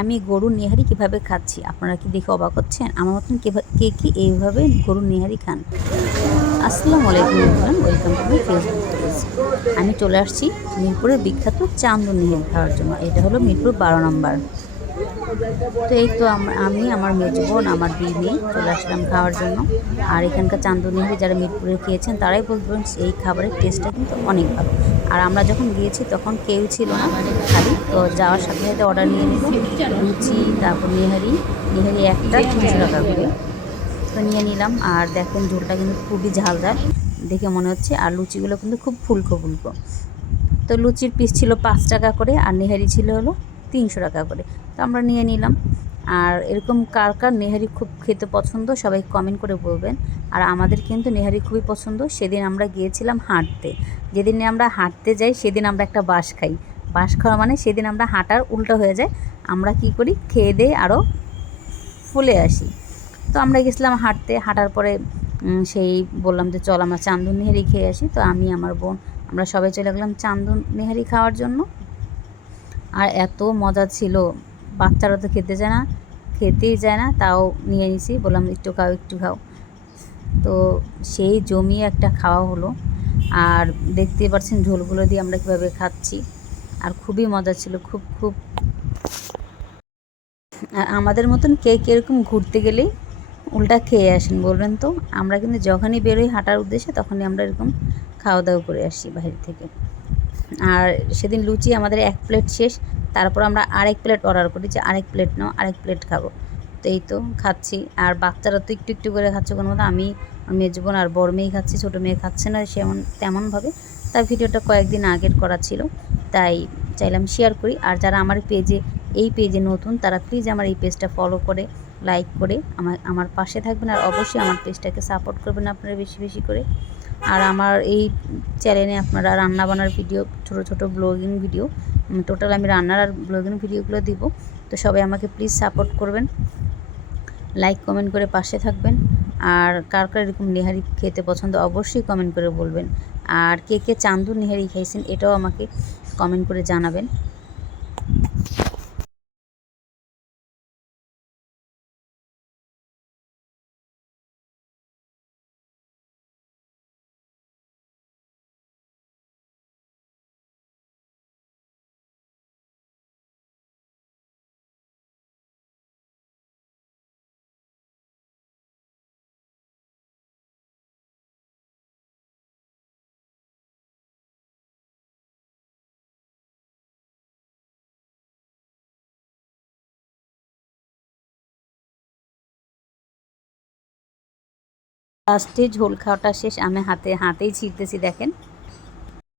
আমি গরুর নেহারি কিভাবে খাচ্ছি আপনারা কি দেখে অবাক হচ্ছেন? আমার মতন কে কি এইভাবে গরুর নেহারি খান? আসসালামু আলাইকুম everyone, welcome to my Facebook page. আমি চলে আসছি মিরপুরের বিখ্যাত চান্দুর নেহারি খাওয়ার জন্য। এটা হলো মিরপুর 12 নম্বর। তো এই তো আমি আমার মেজো বোন আমার 2 মেয়ে চলে আসলাম খাওয়ার জন্য। আর এখানকার চান্দুর নেহারি যারা মিরপুরে খেয়েছেন তারাই বলতে পারেন এই খাবারের টেস্টটা কিন্তু অনেক ভালো। আর আমরা যখন গিয়েছি তখন কেউ ছিল না, খালি। তো যাওয়ার সাথে সাথে অর্ডার নিয়ে নিল লুচি, তারপর নেহারি একটা 300 টাকা করে। তো নিয়ে নিলাম। আর দেখেন ঝোলটা কিন্তু খুবই ঝাল দেখে মনে হচ্ছে। আর লুচিগুলো কিন্তু খুব ফুলকো ফুলকো। তো লুচির পিস ছিল 5 টাকা করে আর নেহারি ছিল হলো 300 টাকা করে। তো আমরা নিয়ে নিলাম। আর এরকম কার কার নেহারি খুব খেতে পছন্দ সবাই কমেন্ট করে বলবেন। আর আমাদের কিন্তু নেহারি খুবই পছন্দ। সেদিন আমরা গিয়েছিলাম হাঁটতে। যেদিন আমরা হাঁটতে যাই সেদিন আমরা একটা বাঁশ খাই। বাঁশ খাওয়া মানে সেদিন আমরা হাঁটার উল্টো হয়ে যায়। আমরা কি করি, খেয়ে দিয়ে আরও ফুলে আসি। তো আমরা গেছিলাম হাঁটতে, হাঁটার পরে সেই বললাম যে চল আমরা চান্দুর নেহারি খেয়ে আসি। তো আমি আমার বোন আমরা সবাই চলে গেলাম চান্দুর নেহারি খাওয়ার জন্য। আর এত মজা ছিল, বাচ্চারা তো খেতেই যায় না, তাও নিয়ে নিছি, বললাম একটু খাও একটু খাও। তো সেই জমিয়ে একটা খাওয়া হলো। আর দেখতেই পাচ্ছেন ঝোলগুলো দিয়ে আমরা কীভাবে খাচ্ছি। আর খুবই মজা ছিল, খুব খুব। আর আমাদের মতন কে কীরকম ঘুরতে গেলেই উল্টা খেয়ে আসেন বলবেন তো? আমরা কিন্তু যখনই বেরোই হাঁটার উদ্দেশ্যে তখনই আমরা এরকম খাওয়া দাওয়া করে আসি বাইরে থেকে। আর সেদিন লুচি আমাদের 1 প্লেট শেষ। তারপর আমরা আরেক প্লেট অর্ডার করি যে আরেক প্লেট নাও, আরেক প্লেট খাবো। তো এই তো খাচ্ছি। আর বাচ্চারা তো একটু একটু করে খাচ্ছে কোনো মতো। আমি মেজো বোন আর বড় মেয়ে খাচ্ছি, ছোটো মেয়ে খাচ্ছে না তেমনভাবে। তার ভিডিওটা কয়েকদিন আগের করা ছিল, তাই চাইলাম শেয়ার করি। আর যারা আমার এই পেজে নতুন তারা প্লিজ আমার এই পেজটা ফলো করে লাইক করে আমার পাশে থাকবেন। আর অবশ্যই আমার পেজটাকে সাপোর্ট করবেন আপনারা বেশি বেশি করে। আর আমার এই চ্যানেলে আপনারা রান্নাবান্নার ভিডিও, ছোট ছোট ব্লগিং ভিডিও, টোটাল আমি রান্নার আর ব্লগিং ভিডিওগুলো দিব। তো সবাই আমাকে প্লিজ সাপোর্ট করবেন, লাইক কমেন্ট করে পাশে থাকবেন। আর কার কার এরকম নেহারি খেতে পছন্দ অবশ্যই কমেন্ট করে বলবেন। আর কে কে চান্দুর নেহারি খাইছেন এটাও আমাকে কমেন্ট করে জানাবেন। লাস্টে ঝোল খাওয়াটা শেষ, আমি হাতেই ছিঁড়তেছি দেখেন।